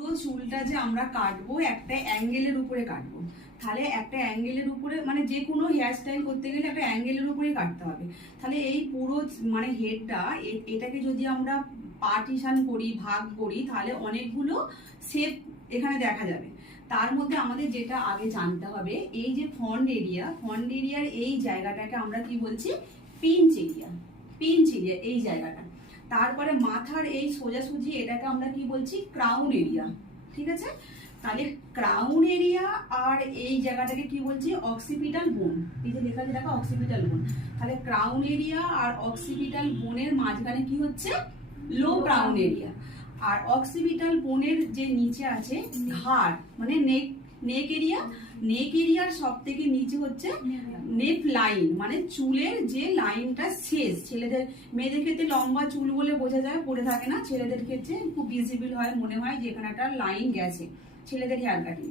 পুরো চুলটা যে আমরা কাটবো একটা অ্যাঙ্গেলের উপরে কাটবো, তাহলে একটা অ্যাঙ্গেলের উপরে মানে যে কোনো হেয়ার স্টাইল করতে গেলে একটা অ্যাঙ্গেলের উপরেই কাটতে হবে। তাহলে এই পুরো মানে হেডটা এটাকে যদি আমরা পার্টিশন করি, ভাগ করি, তাহলে অনেকগুলো শেপ এখানে দেখা যাবে। তার মধ্যে আমাদের যেটা আগে জানতে হবে, এই যে ফ্রন্ট এরিয়ার এই জায়গাটাকে আমরা কি বলছি, পিঞ্চ এরিয়া এই জায়গাটা। তারপরে মাথার এই সোজাসুজি এটাকে আমরা কি বলছি, ক্রাউন এরিয়া। ঠিক আছে, তাহলে ক্রাউন এরিয়া আর এই জায়গাটাকে কি বলছি, অক্সিপিটাল বোন। এই যে লেখা আছে দেখো, অক্সিপিটাল বোন। তাহলে ক্রাউন এরিয়া আর অক্সিপিটাল বোনের মাঝখানে কি হচ্ছে, লো ক্রাউন এরিয়া। আর অক্সিপিটাল বোনের যে নিচে আছে ঘাড়, মানে নেক এরিয়ার সব থেকে নিচে হচ্ছে নেক লাইন, মানে চুলের যে লাইনটা শেষ। মেয়েদের ক্ষেত্রে লম্বা চুল বলে বোঝা যায়, পড়ে থাকে না। ছেলেদের ক্ষেত্রে খুব ভিজিবল হয়, মনে হয় যে এখানে একটা লাইন গেছে ছেলেদের হেয়ার কাটিং।